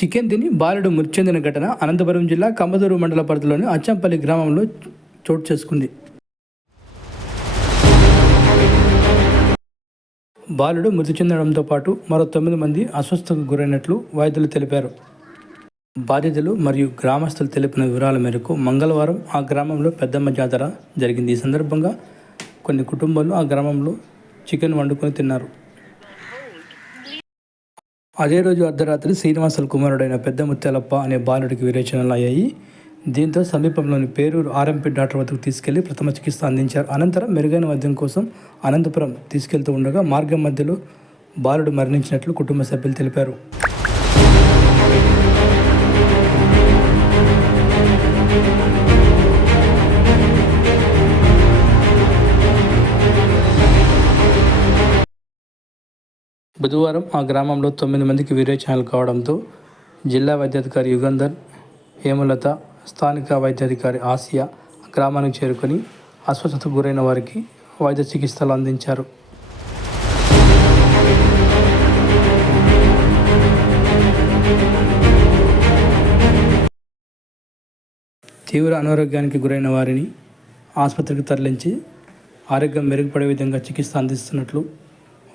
Chicken తిని బాలుడు మృతి చెందిన ఘటన అనంతపురం జిల్లా కమ్మదూరు మండల పరిధిలోని అచ్చంపల్లి గ్రామంలో చోటు చేసుకుంది. బాలుడు మృతి చెందడంతో పాటు మరో తొమ్మిది మంది అస్వస్థతకు గురైనట్లు వైద్యులు తెలిపారు. బాధితులు మరియు గ్రామస్తులు తెలిపిన వివరాల మేరకు మంగళవారం ఆ గ్రామంలో పెద్దమ్మ జాతర జరిగింది. ఈ సందర్భంగా కొన్ని కుటుంబాలు ఆ గ్రామంలో చికెన్ వండుకొని తిన్నారు. అదే రోజు అర్ధరాత్రి శ్రీనివాసుల కుమారుడైన పెద్ద ముత్యాలప్ప అనే బాలుడికి విరేచనలు అయ్యాయి. దీంతో సమీపంలోని పేరూరు ఆర్ఎంపీ డాక్టర్ వద్దకు తీసుకెళ్ళి ప్రథమ చికిత్స అందించారు. అనంతరం మెరుగైన వైద్యం కోసం అనంతపురం తీసుకెళ్తూ ఉండగా మార్గం మధ్యలో బాలుడు మరణించినట్లు కుటుంబ సభ్యులు తెలిపారు. బుధవారం ఆ గ్రామంలో తొమ్మిది మందికి విరేచనాలు కావడంతో జిల్లా వైద్యాధికారి యుగంధర్ హేమలత స్థానిక వైద్యాధికారి ఆసియా గ్రామానికి చేరుకొని అస్వస్థతకు గురైన వారికి వైద్య చికిత్సలు అందించారు. తీవ్ర అనారోగ్యానికి గురైన వారిని ఆసుపత్రికి తరలించి ఆరోగ్యం మెరుగుపడే విధంగా చికిత్స అందిస్తున్నట్లు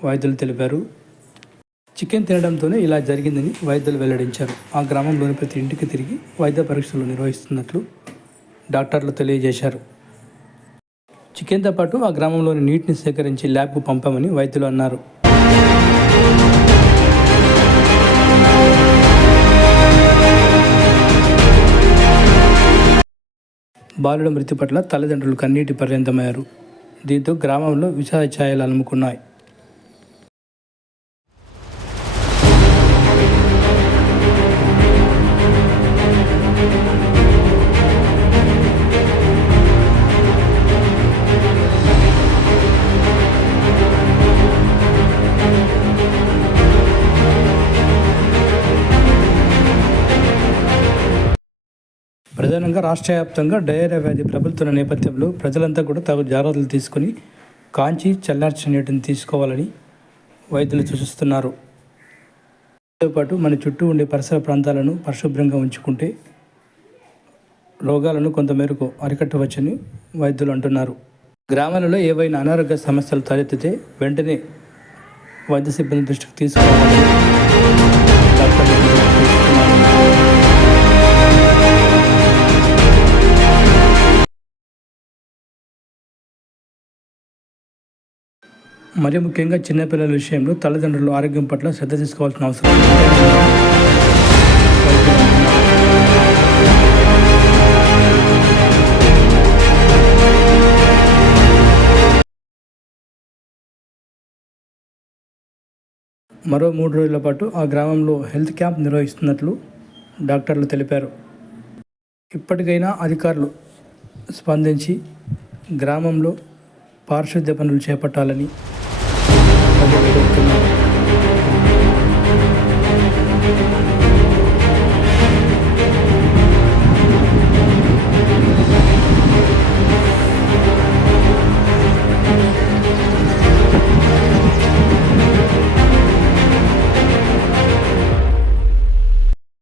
వైద్యులు తెలిపారు. చికెన్ తినడంతోనే ఇలా జరిగిందని వైద్యులు వెల్లడించారు. ఆ గ్రామంలోని ప్రతి ఇంటికి తిరిగి వైద్య పరీక్షలు నిర్వహిస్తున్నట్లు డాక్టర్లు తెలియజేశారు. చికెన్తో పాటు ఆ గ్రామంలోని నీటిని సేకరించి ల్యాబ్కు పంపామని వైద్యులు అన్నారు. బాలుడ మృతి పట్ల తల్లిదండ్రులు కన్నీటి పర్యంతమయ్యారు. దీంతో గ్రామంలో విషాద ఛాయలు అలుముకున్నాయి. ప్రధానంగా రాష్ట్ర వ్యాప్తంగా డయేరియా వ్యాధి ప్రబలుతున్న నేపథ్యంలో ప్రజలంతా కూడా తగు జాగ్రత్తలు తీసుకొని కాంచి చల్లార్చిన నీటిని తీసుకోవాలని వైద్యులు సూచిస్తున్నారు. పాటు మన చుట్టూ ఉండే పరిసర ప్రాంతాలను పరిశుభ్రంగా ఉంచుకుంటే రోగాలను కొంతమేరకు అరికట్టవచ్చని వైద్యులు అంటున్నారు. గ్రామాలలో ఏవైనా అనారోగ్య సమస్యలు తలెత్తితే వెంటనే వైద్య సిబ్బంది దృష్టికి తీసుకోవాలి మరి ముఖ్యంగా చిన్నపిల్లల విషయంలో తల్లిదండ్రులు ఆరోగ్యం పట్ల శ్రద్ధ తీసుకోవాల్సిన అవసరం మరో మూడు రోజుల పాటు ఆ గ్రామంలో హెల్త్ క్యాంప్ నిర్వహిస్తున్నట్లు డాక్టర్లు తెలిపారు. ఇప్పటికైనా అధికారులు స్పందించి గ్రామంలో పారిశుద్ధ్య పనులు చేపట్టాలని たどり着くの